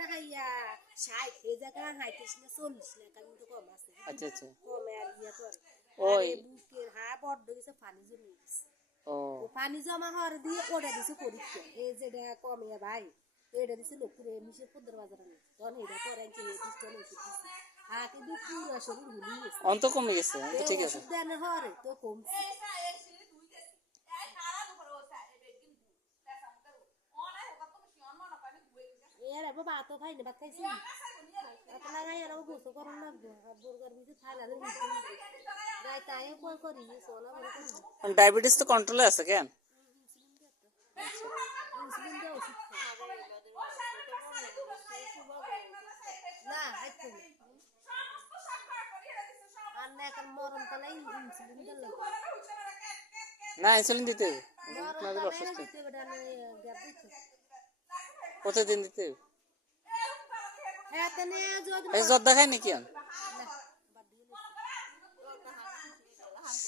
না খাইয়া 60 এই জায়গা 35 না 40 টাকা কিন্তু কম আছে। আচ্ছা আচ্ছা কমে আর ইয়া করে ওই আরে বুকের বড্ড গেছে পানি জমে গেছে। ও ও পানি জমা হওয়ার দিয়ে ওটা দিছে পরীক্ষা এই যেটা কমে ভাই এটা দিছে লোকুরে মিশে 15 বাজার না তখন এটা করে কি এই ডিস্টেন্স ওষুধ দিছে কিন্তু পুরো শরীর গুলি গেছে অন্ত কমে গেছে অন্ত ঠিক আছে দেন হরে তো কমছে এর বাবা তো খাই না ভাত খাইছি এত লাগাই আর গোসল করন না বুরগার ভিতরে থালা ধরে গাই তাই কই করি সোনা বড় করি ডায়াবেটিস তো কন্ট্রোলে আছে কেন ইনসুলিন দাও ওষুধ না হাইতো আর না এখন মরণ তালাই ইনসুলিন দিল না ইনসুলিন দিতে হবে আপনাদের অসুস্থ প্রতিদিন দিতে হবে এই জ্বর দেখায় নাকি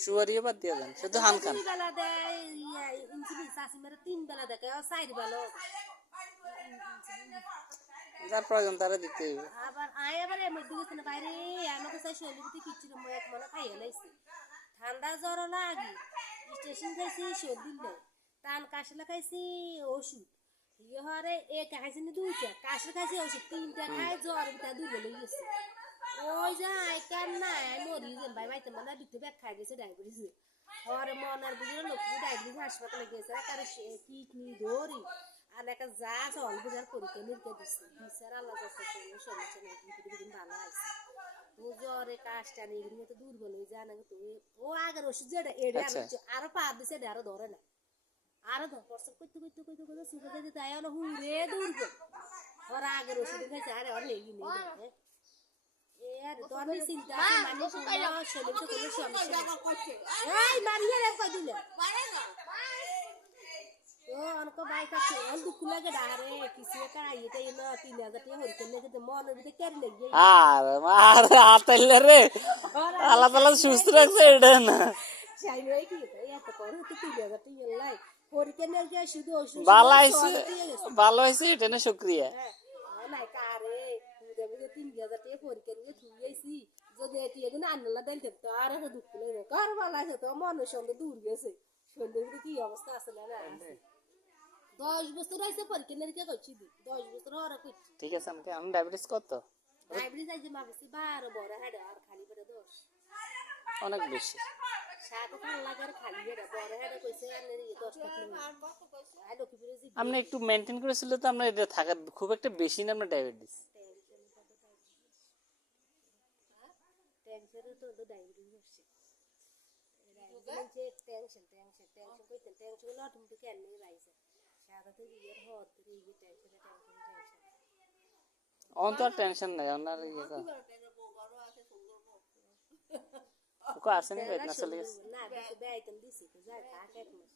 শুয়ারিয়ে বাদ দিয়ে দেন শুধু হান খান যার প্রয়োজন তারা দিতে হবে আবার বাইরে আমাকে চাই শরীরতে কিচ্ছু এক মনে খাইয়ে লাইছি ঠান্ডা জ্বর লাগি স্টেশন খাইছি সর্দি নেই টান কাশলা খাইছি ওষুধ ইয়ে হরে এক খাইছি না দুইটা কাশলা খাইছি ওষুধ 3টা খাই জ্বর ভিতরে দুই বলে গেছে ওই যাই কেন না মরি যে ভাই মাইতে মানে দুটো ব্যাগ খাই গেছে ডায়াবেটিস হরে মনার বুঝলো লোক ডায়াবেটিস হাসপাতালে গেছে একারে কিডনি ধরি আর একটা যা চল বুঝার পরীক্ষা নিরীক্ষা দিচ্ছে বিচার আল্লাহ কাছে কোনো সমস্যা নেই কিন্তু দিন ভালো আছে ও জ্বরে কাশটা নেই এগুলো তো দুর্বল হয়ে যায় না তো ও আগের ওষুধ যেটা এটা আরো পার দিছে এটা আরো ধরে না আরো ধর পরসব করতে করতে করতে করতে সুখে যেতে তাই হলো হুড়ে দুর্বল ওর আগের ওষুধ খাইছে আরে অনেক এগিয়ে নেই এর তো আমি চিন্তা মানে শরীরে তো কোনো সমস্যা এই মারিয়ে রে কই দিলে ও অনকো বাইক আছে অন দুঃখ লাগে ডারে কিছু একটা আইতে এলো 3000 টাকা হইতে লাগে তো মনের ভিতরে কেন লাগে আর মার আতাইলে রে আল্লাহ তাআলা সুস্থ রাখছে এটা না চাই নয় কি এত করে তো 3000 টাকা লাই পরীক্ষা নিয়ে গিয়ে শুধু ওষুধ ভালো হইছে এটা না শুকরিয়া নাই কারে দেবে 3000 টাকা পরীক্ষা নিয়ে থুইছি যদি এটি এদিন আনলা দেন তো আর দুঃখ লাগে কার ভালো আছে তো মনের সঙ্গে দূর গেছে শরীরে কি অবস্থা আছে না 10 বছর হইছে পরীক্ষা নিরীক্ষা করছি 10 বছর হওয়ার করছি ঠিক আছে আমাকে আমি ডায়াবেটিস কত ডায়াবেটিস আইছে মাপছি 12 বড় হেড আর খালি পেটে 10 অনেক বেশি সাথে ভাল লাগার খালি হেড বড় হেড কইছে আর 10 টাকা আই লক্ষ্মীপুরে জি আপনি একটু মেইনটেইন করেছিল তো আমরা এটা থাকা খুব একটা বেশি না আমরা ডায়াবেটিস টেনশন তো ডায়াবেটিস হচ্ছে টেনশন কইতে টেনশন অটোমেটিক কেন নেই রাইছে সারাতে ইয়ের হদ রে এই টেনশন অন্তর টেনশন নাই ওনার ইয়ে কর ওকে আসেনি বেদনা চলে গেছে না দিছে দেয় দিছে তো যায় তা এক মাস